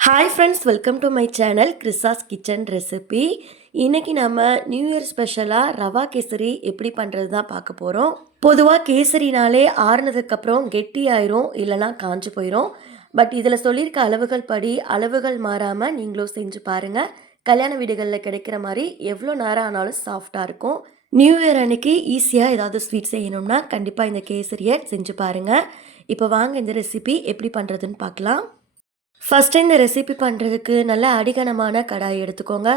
Hi friends welcome to my channel கிறிஸாஸ் kitchen recipe இன்றைக்கி நம்ம new year ஸ்பெஷலாக ரவா கேசரி எப்படி பண்ணுறது தான் பார்க்க போகிறோம் பொதுவாக கேசரினாலே ஆறுனதுக்கப்புறம் கெட்டி ஆயிரும் இல்லைனா காஞ்சி போயிடும் பட் இதில் சொல்லியிருக்க அளவுகள் படி அளவுகள் மாறாமல் நீங்களும் செஞ்சு பாருங்கள் கல்யாண வீடுகளில் கிடைக்கிற மாதிரி எவ்வளோ நேரம் ஆனாலும் சாஃப்டாக இருக்கும். நியூ இயர் அன்னைக்கு ஈஸியாக ஏதாவது ஸ்வீட் செய்யணும்னா கண்டிப்பாக இந்த கேசரியை செஞ்சு பாருங்கள் இப்போ வாங்க இந்த ரெசிபி எப்படி பண்ணுறதுன்னு பார்க்கலாம். ஃபஸ்ட்டு இந்த ரெசிபி பண்ணுறதுக்கு நல்ல அடிகனமான கடாய் எடுத்துக்கோங்க.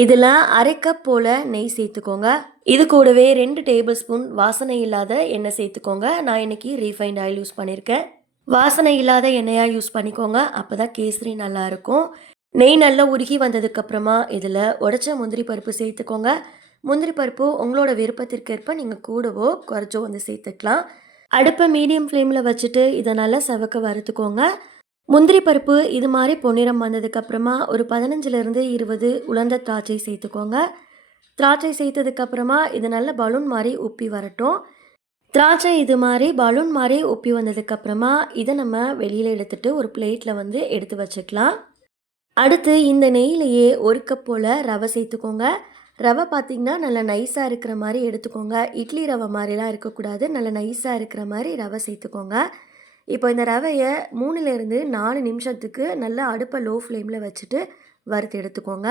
இதில் அரை கப் போல் நெய் சேர்த்துக்கோங்க. இது கூடவே ரெண்டு டேபிள் ஸ்பூன் வாசனை இல்லாத எண்ணெய் சேர்த்துக்கோங்க. நான் இன்னைக்கு ரீஃபைண்ட் ஆயில் யூஸ் பண்ணியிருக்கேன் வாசனை இல்லாத எண்ணெயாக யூஸ் பண்ணிக்கோங்க. அப்போ தான் கேசரி நல்லாயிருக்கும் நெய் நல்லா உருகி வந்ததுக்கப்புறமா இதில் உடச்ச முந்திரி பருப்பு சேர்த்துக்கோங்க. முந்திரி பருப்பு உங்களோட விருப்பத்திற்கேற்ப நீங்கள் கூடவோ குறைச்சோ வந்து சேர்த்துக்கலாம். அடுப்பை மீடியம் ஃப்ளேமில் வச்சுட்டு இதை நல்லா செவக்க வறுத்துக்கோங்க. முந்திரி பருப்பு இது மாதிரி பொன்னிறம் வந்ததுக்கப்புறமா ஒரு பதினஞ்சுலேருந்து இருபது உலர்ந்த திராட்சை சேர்த்துக்கோங்க. திராட்சை சேர்த்ததுக்கப்புறமா இது நல்ல பலூன் மாதிரி உப்பி வரட்டும். திராட்சை இது மாதிரி பலூன் மாதிரி உப்பி வந்ததுக்கப்புறமா இதை நம்ம வெளியில் எடுத்துகிட்டு ஒரு பிளேட்டில் வந்து எடுத்து வச்சுக்கலாம். அடுத்து இந்த நெய்யிலேயே ஒரு கப் போல் ரவை சேர்த்துக்கோங்க. ரவை பார்த்திங்கன்னா நல்லா நைஸாக இருக்கிற மாதிரி எடுத்துக்கோங்க. இட்லி ரவை மாதிரிலாம் இருக்கக்கூடாது. நல்லா நைஸாக இருக்கிற மாதிரி ரவை சேர்த்துக்கோங்க. இப்போ இந்த ரவையை மூணுலேருந்து நாலு நிமிஷத்துக்கு நல்லா அடுப்பை லோ ஃப்ளேமில் வச்சுட்டு வறுத்து எடுத்துக்கோங்க.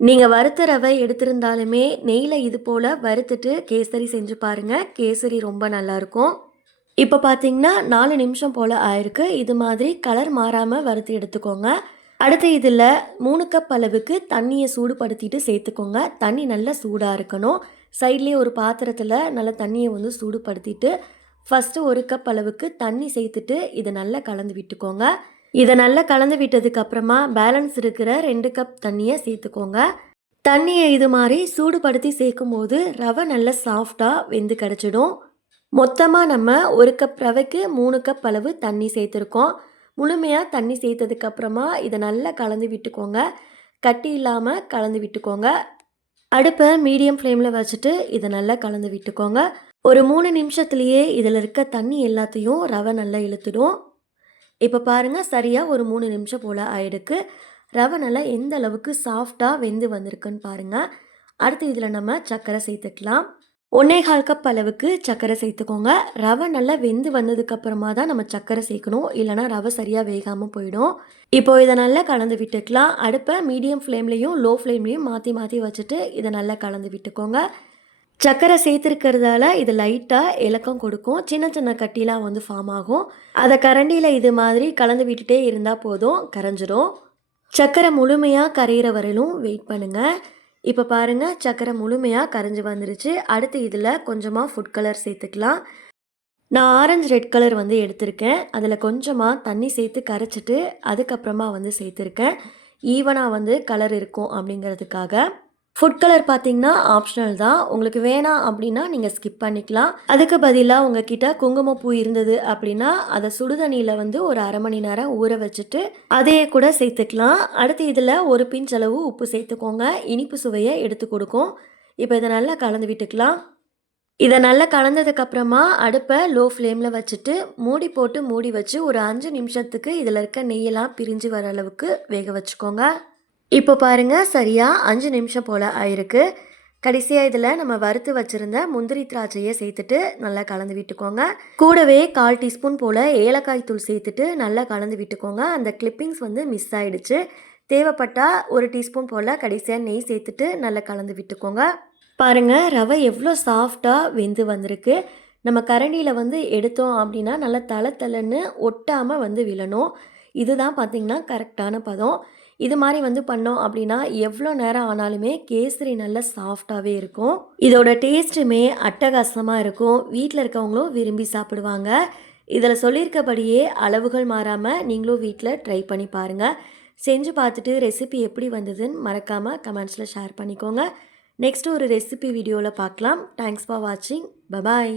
நீங்கள் வறுத்த ரவை எடுத்திருந்தாலுமே நெய்யில் இது போல் வறுத்துட்டு கேசரி செஞ்சு பாருங்கள் கேசரி ரொம்ப நல்லாயிருக்கும் இப்போ பார்த்தீங்கன்னா நாலு நிமிஷம் போல் ஆயிருக்கு. இது மாதிரி கலர் மாறாமல் வறுத்து எடுத்துக்கோங்க. அடுத்து இதில் மூணு கப் அளவுக்கு தண்ணியை சூடுபடுத்திட்டு சேர்த்துக்கோங்க. தண்ணி நல்லா சூடாக இருக்கணும். சைட்லேயே ஒரு பாத்திரத்தில் நல்லா தண்ணியை வந்து சூடுபடுத்திட்டு ஃபஸ்ட்டு ஒரு கப் அளவுக்கு தண்ணி சேர்த்துட்டு இதை நல்லா கலந்து விட்டுக்கோங்க. இதை நல்லா கலந்து விட்டதுக்கு அப்புறமா பேலன்ஸ் இருக்கிற ரெண்டு கப் தண்ணியை சேர்த்துக்கோங்க. தண்ணியை இது மாதிரி சூடுபடுத்தி சேர்க்கும் போது ரவை நல்லா சாஃப்டாக வெந்து கிடச்சிடும். மொத்தமாக நம்ம ஒரு கப் ரவைக்கு மூணு கப் அளவு தண்ணி சேர்த்துருக்கோம். முழுமையாக தண்ணி சேர்த்ததுக்கப்புறமா இதை நல்லா கலந்து விட்டுக்கோங்க. கட்டி இல்லாமல் கலந்து விட்டுக்கோங்க. அடுப்பை மீடியம் ஃப்ளேமில் வச்சுட்டு இதை நல்லா கலந்து விட்டுக்கோங்க. ஒரு மூணு நிமிஷத்துலேயே இதில் இருக்க தண்ணி எல்லாத்தையும் ரவை நல்லா இழுத்துடும். இப்போ பாருங்கள் சரியாக ஒரு மூணு நிமிஷம் போல் ஆயிடுக்கு. ரவை நல்லா எந்த அளவுக்கு சாஃப்டாக வெந்து வந்திருக்குன்னு பாருங்கள் அடுத்து இதில் நம்ம சர்க்கரை சேர்த்துக்கலாம். ஒன்னே கால் கப் அளவுக்கு சர்க்கரை சேர்த்துக்கோங்க. ரவை நல்லா வெந்து வந்ததுக்கப்புறமா தான் நம்ம சர்க்கரை சேர்க்கணும். இல்லைனா ரவை சரியாக வேகாமல் போயிடும். இப்போ இதை நல்லா கலந்து விட்டுக்கலாம். அடுப்பை மீடியம் ஃப்ளேம்லேயும் லோ ஃப்ளேம்லேயும் மாற்றி மாற்றி வச்சுட்டு இதை நல்லா கலந்து விட்டுக்கோங்க. சர்க்கரை சேர்த்துருக்கிறதால இது லைட்டாக இலக்கம் கொடுக்கும். சின்ன சின்ன கட்டிலாம் வந்து ஃபார்ம் ஆகும். அதை கரண்டியில் இது மாதிரி கலந்து விட்டுட்டே இருந்தால் போதும். கரைஞ்சிரும். சர்க்கரை முழுமையாக கரையிற வரையிலும் வெயிட் பண்ணுங்கள் இப்போ பாருங்கள் சர்க்கரை முழுமையாக கரைஞ்சி வந்துருச்சு. அடுத்து இதில் கொஞ்சமாக ஃபுட் கலர் சேர்த்துக்கலாம். நான் ஆரஞ்சு ரெட் கலர் வந்து எடுத்திருக்கேன். அதில் கொஞ்சமாக தண்ணி சேர்த்து கரைச்சிட்டு அதுக்கப்புறமா வந்து சேர்த்துருக்கேன். ஈவனாக வந்து கலர் இருக்கும் அப்படிங்கிறதுக்காக. ஃபுட் கலர் பார்த்தீங்கன்னா ஆப்ஷனல் தான். உங்களுக்கு வேணாம் அப்படின்னா நீங்கள் ஸ்கிப் பண்ணிக்கலாம். அதுக்கு பதிலாக உங்ககிட்ட குங்குமப்பூ இருந்தது அப்படின்னா அதை சுடுதண்ணியில் வந்து ஒரு அரை மணி நேரம் ஊற வச்சுட்டு அதையே கூட சேர்த்துக்கலாம். அடுத்து இதில் ஒரு பிஞ்ச் அளவு உப்பு சேர்த்துக்கோங்க. இனிப்பு சுவையை எடுத்து கொடுக்கும். இப்போ இதை நல்லா கலந்து விட்டுக்கலாம். இதை நல்லா கலந்ததுக்கப்புறமா அடுப்பை லோ ஃப்ளேமில் வச்சுட்டு மூடி போட்டு மூடி வச்சு ஒரு அஞ்சு நிமிஷத்துக்கு இதில் இருக்க நெய்யெல்லாம் பிரிஞ்சு வர அளவுக்கு வேக வச்சுக்கோங்க. இப்போ பாருங்கள் சரியாக அஞ்சு நிமிஷம் போல் ஆயிருக்கு. கடைசியாக இதில் நம்ம வறுத்து வச்சுருந்த முந்திரி திராட்சையை சேர்த்துட்டு நல்லா கலந்து விட்டுக்கோங்க. கூடவே கால் டீஸ்பூன் போல் ஏலக்காய் தூள் சேர்த்துட்டு நல்லா கலந்து விட்டுக்கோங்க. அந்த கிளிப்பிங்ஸ் வந்து மிஸ் ஆகிடுச்சு தேவைப்பட்டால் ஒரு டீஸ்பூன் போல் கடைசியாக நெய் சேர்த்துட்டு நல்லா கலந்து விட்டுக்கோங்க. பாருங்கள் ரவை எவ்வளோ சாஃப்டாக வெந்து வந்திருக்கு. நம்ம கரண்டியில் வந்து எடுத்தோம் அப்படின்னா நல்லா தலை தலைன்னு ஒட்டாமல் வந்து விழணும். இதுதான் பார்த்திங்கன்னா கரெக்டான பதம். இது மாதிரி வந்து பண்ணோம் அப்படின்னா எவ்வளோ நேரம் ஆனாலுமே கேசரி நல்ல சாஃப்டாகவே இருக்கும். இதோட டேஸ்ட்டுமே அட்டகாசமாக இருக்கும். வீட்டில் இருக்கவங்களும் விரும்பி சாப்பிடுவாங்க. இதில் சொல்லியிருக்கபடியே அளவுகள் மாறாமல் நீங்களும் வீட்டில் ட்ரை பண்ணி பாருங்கள் செஞ்சு பார்த்துட்டு ரெசிபி எப்படி வந்ததுன்னு மறக்காமல் கமெண்ட்ஸில் ஷேர் பண்ணிக்கோங்க. நெக்ஸ்ட்டு ஒரு ரெசிபி வீடியோவில் பார்க்கலாம். தேங்க்ஸ் ஃபார் வாட்சிங் பபாய்